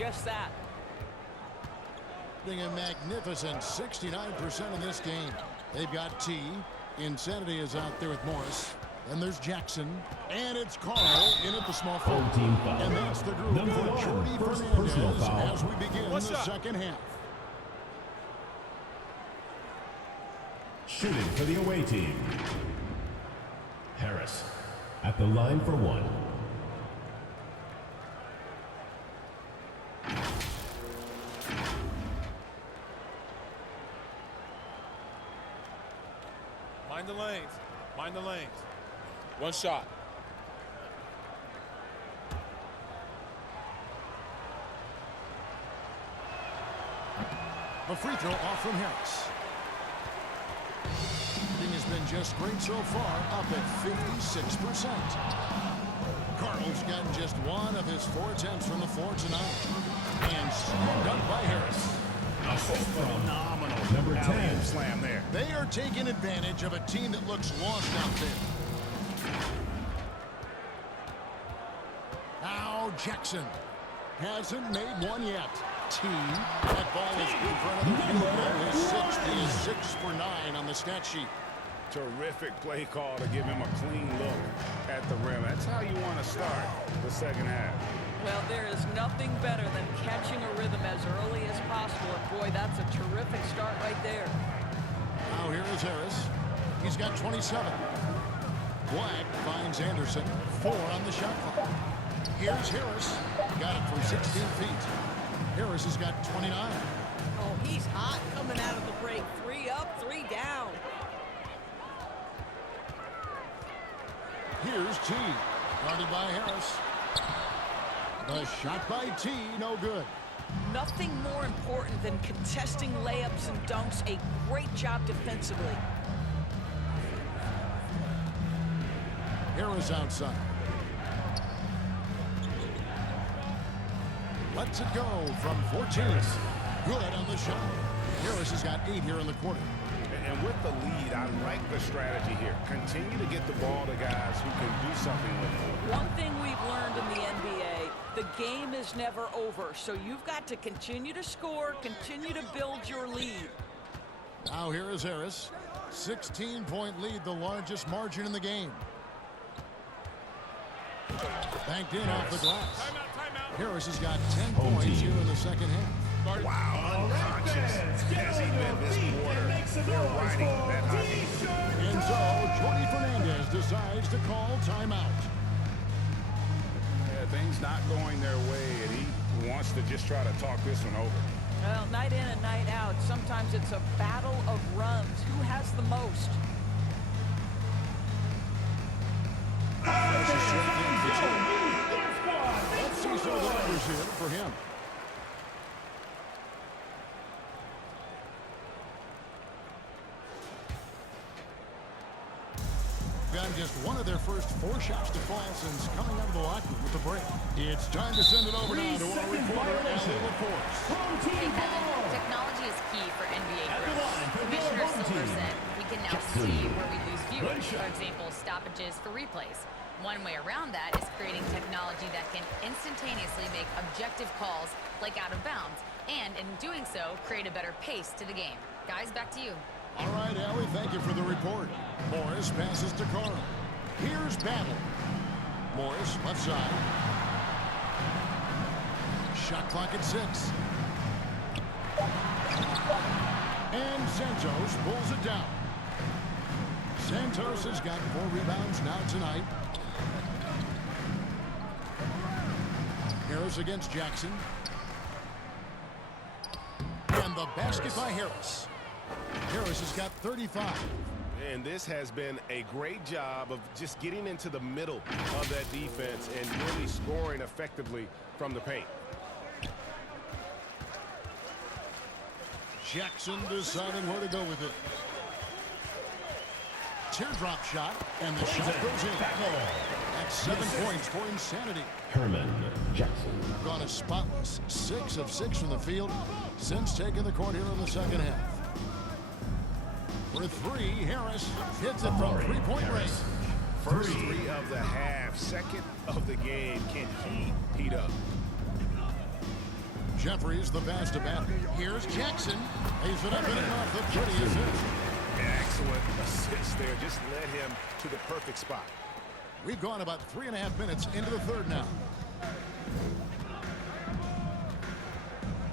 just that. A magnificent 69% in this game. They've got T. Insanity is out there with Morris. And there's Jackson. And it's Carl in at the small forward. And that's the group for Jordy Fernandez as we begin the second half. Shooting for the away team. Harris at the line for one. Mind the lanes. Mind the lanes. One shot. The free throw off from Harris. Shooting has been just great so far, up at 56%. Carl's gotten just one of his 4 attempts from the floor tonight. And slammed up by Harris. A phenomenal Number 10 slam there. They are taking advantage of a team that looks lost out there. Now Jackson hasn't made one yet. T. That ball is good for another field goal. His 6th. He is 6 for 9 on the stat sheet. Terrific play call to give him a clean look at the rim. That's how you want to start the second half. Well, there is nothing better than catching a rhythm as early as possible. And boy, that's a terrific start right there. Now here is Harris. He's got 27. Black finds Anderson. 4 on the shot clock. Here's Harris. Got it from 16 feet. Harris has got 29. Oh, he's hot coming out of the break. 3 up, 3 down. Here's T. Guarded by Harris. The shot by T, no good. Nothing more important than contesting layups and dunks. A great job defensively. Harris outside. Lets it go from 14. Good on the shot. Harris has got 8 here in the quarter. And with the lead, I like the strategy here. Continue to get the ball to guys who can do something with it. One thing we've learned in the NBA, the game is never over. So you've got to continue to score, continue to build your lead. Now here is Harris. 16-point lead, the largest margin in the game. Banked in off the glass. Timeout. Harris has got 10 points here in the second half. Wow, unconscious as he been this quarter. They're riding that high. And so Jordy Fernandez decides to call timeout. Yeah, things not going their way, and he wants to just try to talk this one over. Well, night in and night out, sometimes it's a battle of runs. Who has the most? Let's see some of the numbers here for him. Gotten just one of their first 4 shots to fall since coming out of the locker room with the break. It's time to send it over now to our reporter, Allie LaForce. Hey, Kevin, technology is key for NBA growth. Commissioner Silver said we can now see where we lose viewers. For example, stoppages for replays. One way around that is creating technology that can instantaneously make objective calls like out of bounds, and in doing so, create a better pace to the game. Guys, back to you. All right, Allie, thank you for the report. Morris passes to Carl. Here's Battle. Morris, left side. Shot clock at 6. And Santos pulls it down. Santos has got 4 rebounds now tonight. Harris against Jackson. And the basket by Harris. Harris has got 35. And this has been a great job of just getting into the middle of that defense and really scoring effectively from the paint. Jackson deciding where to go with it. Teardrop shot, and the shot goes in. That's 7 points for Insanity. Herman Jackson. Gone a spotless 6 of 6 from the field since taking the court here in the second half. For 3, Harris hits it from 3-point range. First 3 of the half, second of the game. Can he heat up? Jeffries, the pass to Beth. Here's Jackson. He's it up and in off the pretty assist. Excellent assist there. Just led him to the perfect spot. We've gone about 3.5 minutes into the third now.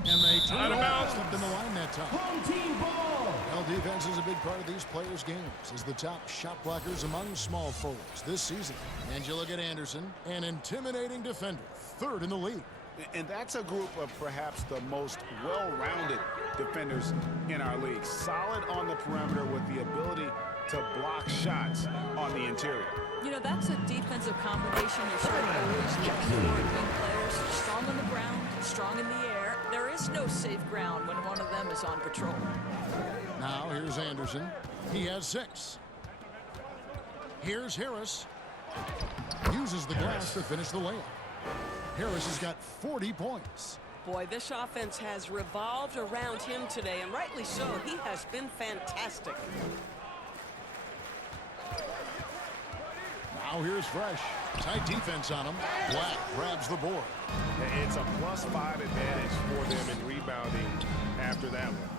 And they turn it around, slipped in the line that time. Home team ball. Well, defense is a big part of these players' games as the top shot blockers among small forwards this season. And you look at Anderson, an intimidating defender, third in the league. And that's a group of perhaps the most well-rounded defenders in our league. Solid on the perimeter with the ability to block shots on the interior. You know, that's a defensive combination you're sort of always looking for in wing players. Strong on the ground, strong in the air. There is no safe ground when one of them is on patrol. Now here's Anderson. He has 6. Here's Harris. Uses the glass to finish the layup. Harris has got 40 points. Boy, this offense has revolved around him today, and rightly so. He has been fantastic. Now here's Fresh. Tight defense on him. Black grabs the board. It's a +5 advantage for them in rebounding after that one.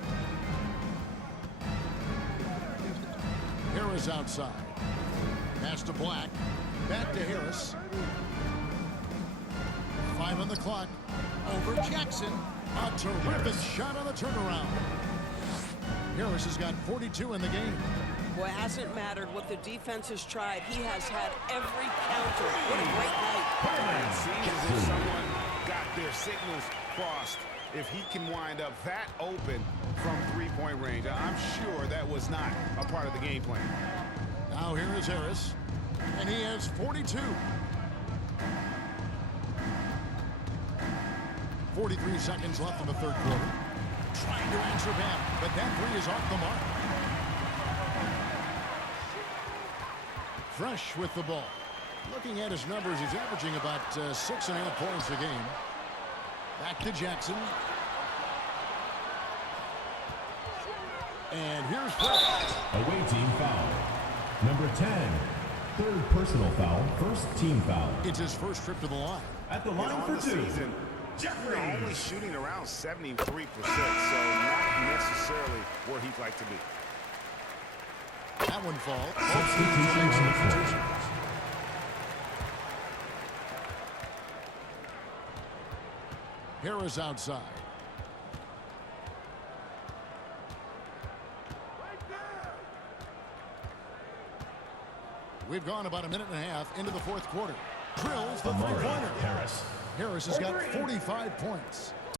Harris outside. Pass to Black. Back to Harris. 5 on the clock. Over Jackson. A terrific shot on the turnaround. Harris has got 42 in the game. Boy, it hasn't mattered what the defense has tried. He has had every counter. What a great night. It seems as if someone got their signals crossed. If he can wind up that open from three-point range, I'm sure that was not a part of the game plan. Now here is Harris. And he has 42. 43 seconds left in the third quarter. Trying to answer back, but that three is off the mark. Fresh with the ball. Looking at his numbers, he's averaging about 6.5 points a game. Back to Jackson. And here's Fresh. Away team foul. Number 10. Third personal foul. First team foul. It's his first trip to the line. At the And line on for the 2. season, Jeffrey only shooting around 73%, so not necessarily where he'd like to be. That one falls. Substitution on the court. Harris outside. We've gone about a minute and a half into the fourth quarter. Drills the three-pointer. Harris. Harris has got 45 points.